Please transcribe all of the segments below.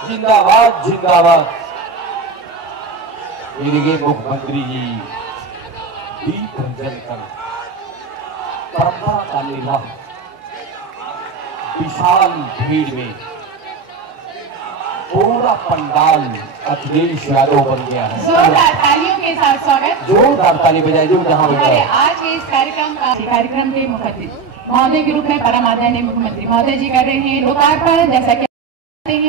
जिंदाबाद जिंदाबाद। ये देखिए मुख्यमंत्री जी दीप जलकर परंपरा का निर्वाह विशाल भीड़ में पूरा पंडाल अखिलेश यादव बन गया है। जोरदार तालियों के साथ स्वागत। जोरदार ताली बजाई जो जहां हमारे आज के इस कार्यक्रम के मुख्य महोदय के रूप में परम आदरणीय मुख्यमंत्री महोदय जी कर रहे हैं लोकार्पण। जैसा कि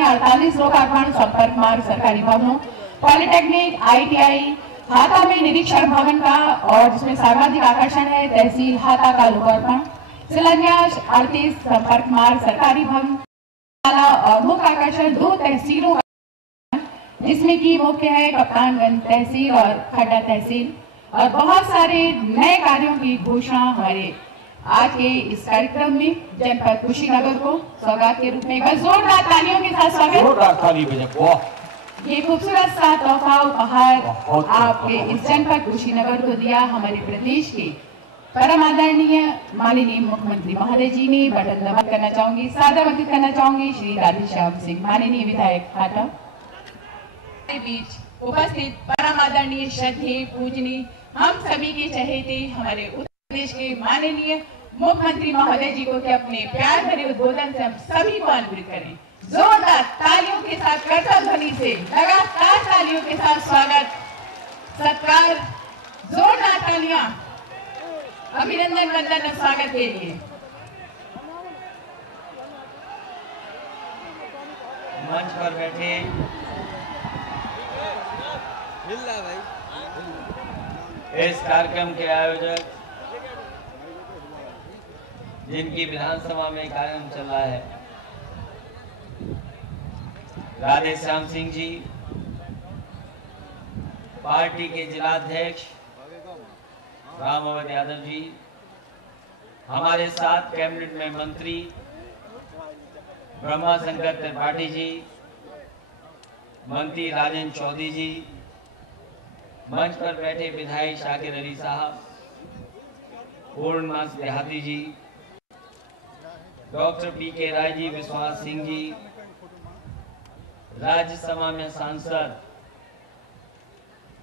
48 लोकार्पण संपर्क मार्ग सरकारी भवनों, पॉलिटेक्निक, ITI हाथा में निरीक्षण भवन का और जिसमें सर्वाधिक आकर्षण है तहसील हाथा का लोकार्पण, शिलान्यास 38 संपर्क मार्ग सरकारी भवन और मुख्य आकर्षण 2 तहसीलों का जिसमें कि मुख्य है कप्तानगंज तहसील और खड्डा तहसील और बहुत सारे नए कार्यों की घोषणा हमारे आज के इस कार्यक्रम में जनपद कुशीनगर को सौगात के रूप में एक बार जोरदार तालियों के साथ स्वागत। जोरदार ताली बजाओ। ये खूबसूरत सा तोहफा उपहार आपके इस जनपद कुशीनगर को दिया हमारे प्रदेश के परम आदरणीय माननीय मुख्यमंत्री महोदय जी ने। बटन दबा करना चाहूंगी, सादर करना चाहूंगी श्री राधेश्याम सिंह माननीय विधायक हाटा के बीच उपस्थित परम आदरणीय श्रद्धेय पूजनीय हम सभी के चहेते हमारे उत्तर प्रदेश के माननीय मुख्यमंत्री महोदय जी को कि अपने प्यार भरे उद्बोधन से हम सभी को अन्वित करें। जोरदार तालियों के साथ करतब ध्वनि से लगातार तालियों के साथ स्वागत सत्कार, जोरदार तालियां अभिनंदन वंदन और स्वागत के लिए। मंच पर बैठे इस कार्यक्रम के आयोजक जिनकी विधानसभा में कार्यक्रम चल रहा है, राधेश्याम सिंह जी, पार्टी के जिलाध्यक्ष राम अवध यादव जी, हमारे साथ कैबिनेट में मंत्री ब्रह्मा शंकर त्रिपाठी जी, मंत्री राजेंद्र चौधरी जी, मंच पर बैठे विधायक शाकिर अली साहब, पूर्णमास देहाती जी, डॉक्टर PK राय जी, विश्वास सिंह जी, राज्यसभा में सांसद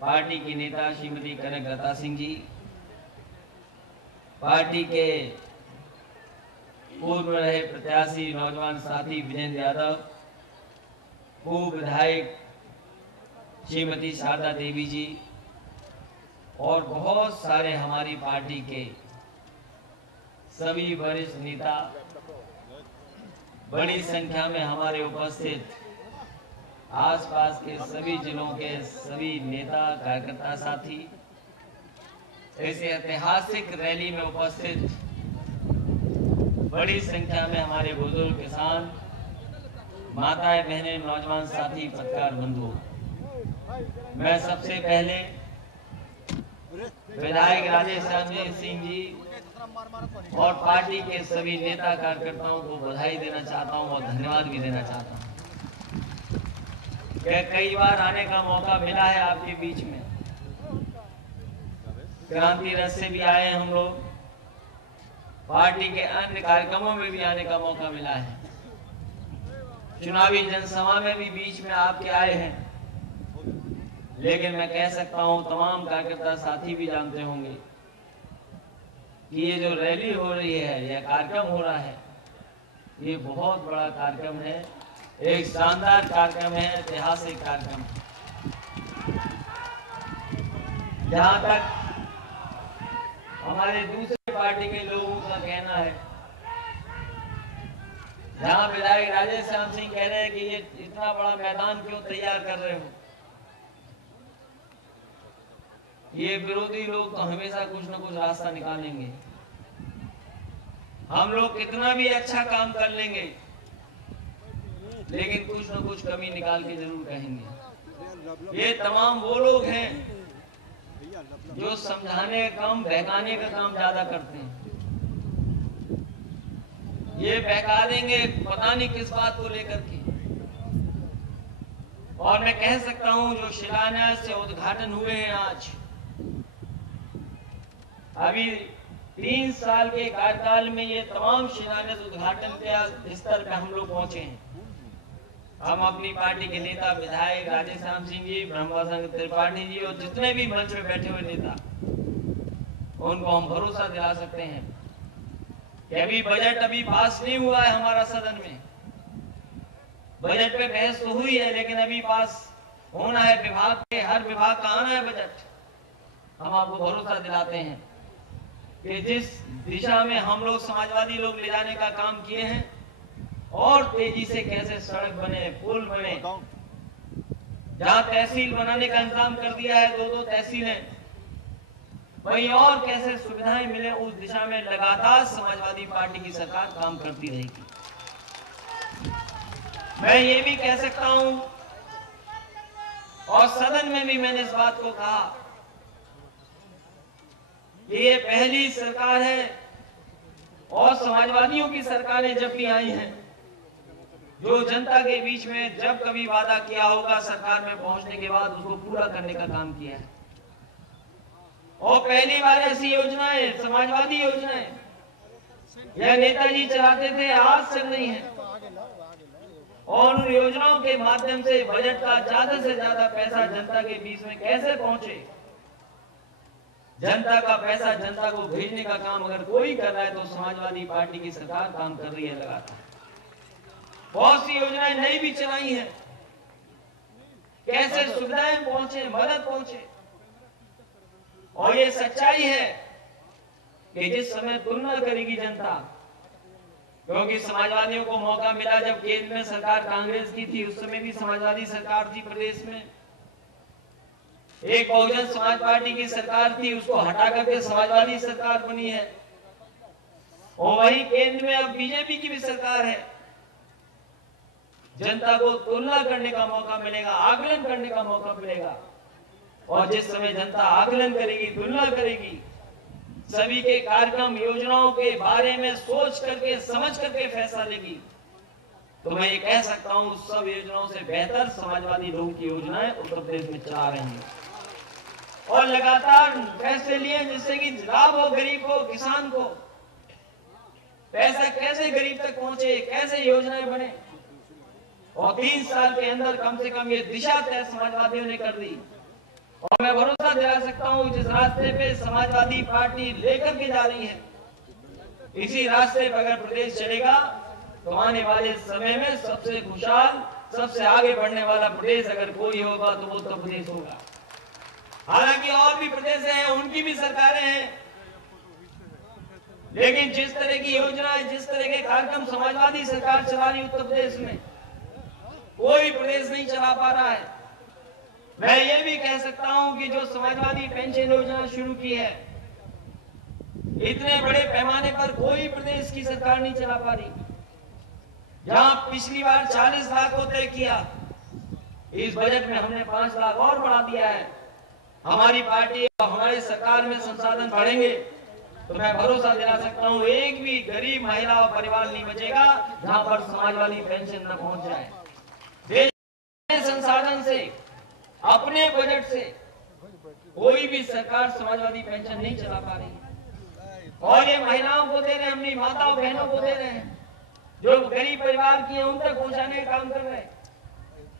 पार्टी की नेता श्रीमती कनकलता सिंह जी, पार्टी के पूर्व रहे प्रत्याशी नौजवान साथी विजेंद्र यादव, पूर्व विधायक श्रीमती शारदा देवी जी और बहुत सारे हमारी पार्टी के सभी वरिष्ठ नेता, बड़ी संख्या में हमारे उपस्थित आसपास के सभी जिलों के सभी नेता कार्यकर्ता साथी, इस ऐतिहासिक रैली में उपस्थित बड़ी संख्या में हमारे बुजुर्ग किसान, माताएं, बहनें, नौजवान साथी, पत्रकार बंधु, मैं सबसे पहले विधायक राधेश्याम सिंह जी और पार्टी के सभी नेता कार्यकर्ताओं को बधाई देना चाहता हूं और धन्यवाद भी देना चाहता हूं। कई बार आने का मौका मिला है आपके बीच में, क्रांति रथ से भी आए हम लोग, पार्टी के अन्य कार्यक्रमों में भी आने का मौका मिला है, चुनावी जनसभा में भी बीच में आपके आए हैं। लेकिन मैं कह सकता हूं तमाम कार्यकर्ता साथी भी जानते होंगे कि ये जो रैली हो रही है, यह कार्यक्रम हो रहा है, ये बहुत बड़ा कार्यक्रम है, एक शानदार कार्यक्रम है, ऐतिहासिक कार्यक्रम। जहां तक हमारे दूसरे पार्टी के लोगों का कहना है, जहां विधायक राधेश्याम सिंह कह रहे हैं कि ये इतना बड़ा मैदान क्यों तैयार कर रहे हो, ये विरोधी लोग तो हमेशा कुछ न कुछ रास्ता निकालेंगे। हम लोग कितना भी अच्छा काम कर लेंगे लेकिन कुछ न कुछ कमी निकाल के जरूर कहेंगे। ये तमाम वो लोग हैं जो समझाने का काम, बहकाने का काम ज्यादा करते हैं। ये बहका देंगे पता नहीं किस बात को लेकर के। और मैं कह सकता हूं जो शिलान्यास से उद्घाटन हुए हैं आज, अभी 3 साल के कार्यकाल में ये तमाम शिलान्यास उद्घाटन के स्तर पे हम लोग पहुंचे हैं। हम अपनी पार्टी के नेता विधायक राजेश श्याम सिंह जी, ब्रह्माशंकर त्रिपाठी जी और जितने भी मंच में बैठे हुए नेता, उनको हम भरोसा दिला सकते हैं कि अभी बजट अभी पास नहीं हुआ है हमारा सदन में। बजट पे बहस तो हुई है, लेकिन अभी पास होना है। विभाग के हर विभाग का आना है बजट। हम आपको भरोसा दिलाते हैं कि जिस दिशा में हम लोग समाजवादी लोग ले जाने का काम किए हैं, और तेजी से कैसे सड़क बने, पुल बने, जहां तहसील बनाने का इंतजाम कर दिया है, 2-2 तहसीलें, वहीं और कैसे सुविधाएं मिले, उस दिशा में लगातार समाजवादी पार्टी की सरकार काम करती रहेगी। मैं ये भी कह सकता हूं, और सदन में भी मैंने इस बात को कहा कि ये पहली सरकार है, और समाजवादियों की सरकारें जब भी आई हैं, जो जनता के बीच में जब कभी वादा किया होगा, सरकार में पहुंचने के बाद उसको पूरा करने का काम किया है। और पहली बार ऐसी योजनाएं, समाजवादी योजनाएं, यह नेताजी चलाते थे, आज से नहीं है। और उन योजनाओं के माध्यम से बजट का ज्यादा से ज्यादा पैसा जनता के बीच में कैसे पहुंचे, जनता का पैसा जनता को भेजने का काम अगर कोई कर रहा है तो समाजवादी पार्टी की सरकार काम कर रही है लगातार। बहुत सी योजनाएं नई भी चलाई हैं, कैसे सुविधाएं पहुंचे, मदद पहुंचे। और ये सच्चाई है कि जिस समय तुलना करेगी जनता, क्योंकि समाजवादियों को मौका मिला जब केंद्र में सरकार कांग्रेस की थी, उस समय भी समाजवादी सरकार थी प्रदेश में, एक बहुजन समाज पार्टी की सरकार थी, उसको हटा करके समाजवादी सरकार बनी है। और वही केंद्र में अब बीजेपी की भी सरकार है। जनता को तुलना करने का मौका मिलेगा, आकलन करने का मौका मिलेगा। और जिस समय जनता आकलन करेगी, तुलना करेगी, सभी के कार्यक्रम योजनाओं के बारे में सोच करके समझ करके फैसला लेगी, तो मैं ये कह सकता हूं सब योजनाओं से बेहतर समाजवादी लोगों की योजनाएं उत्तर प्रदेश में चला रहे हैं। और लगातार फैसले लिए जिससे कि लाभ हो गरीब को, किसान को, पैसा कैसे गरीब तक पहुंचे, कैसे योजनाएं बने। और 3 साल के अंदर कम से कम ये दिशा तय समाजवादियों ने कर दी। और मैं भरोसा दिला सकता हूं जिस रास्ते पे समाजवादी पार्टी लेकर के जा रही है, इसी रास्ते पर अगर प्रदेश चलेगा तो आने वाले समय में सबसे खुशहाल, सबसे आगे बढ़ने वाला प्रदेश अगर कोई होगा तो वो उत्तर प्रदेश होगा। हालांकि और भी प्रदेश हैं, उनकी भी सरकारें हैं, लेकिन जिस तरह की योजनाएं, जिस तरह के कार्यक्रम समाजवादी सरकार चला रही उत्तर प्रदेश में, कोई प्रदेश नहीं चला पा रहा है। मैं ये भी कह सकता हूं कि जो समाजवादी पेंशन योजना शुरू की है, इतने बड़े पैमाने पर कोई प्रदेश की सरकार नहीं चला पा रही। जहां पिछली बार 40 लाख को तय किया, इस बजट में हमने 5 लाख और बढ़ा दिया है। हमारी पार्टी और हमारी सरकार में संसाधन बढ़ेंगे तो मैं भरोसा दिला सकता हूं एक भी गरीब महिला और परिवार नहीं बचेगा जहां पर समाजवादी पेंशन न पहुंच जाए। देश के संसाधन से, अपने बजट से कोई भी सरकार समाजवादी पेंशन नहीं चला पा रही है। और ये महिलाओं को दे रहे हैं, अपनी माताओं बहनों को दे रहे हैं, जो गरीब परिवार की है उन तक पहुंचाने का काम कर रहे हैं।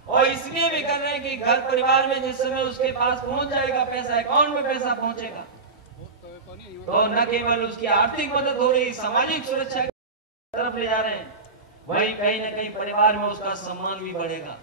और इसलिए भी कर रहे हैं कि घर परिवार में जिस समय उसके पास पहुंच जाएगा पैसा, अकाउंट में पैसा पहुंचेगा, तो न केवल उसकी आर्थिक मदद हो रही, सामाजिक सुरक्षा की तरफ ले जा रहे हैं, वही कहीं न कहीं परिवार में उसका सम्मान भी बढ़ेगा।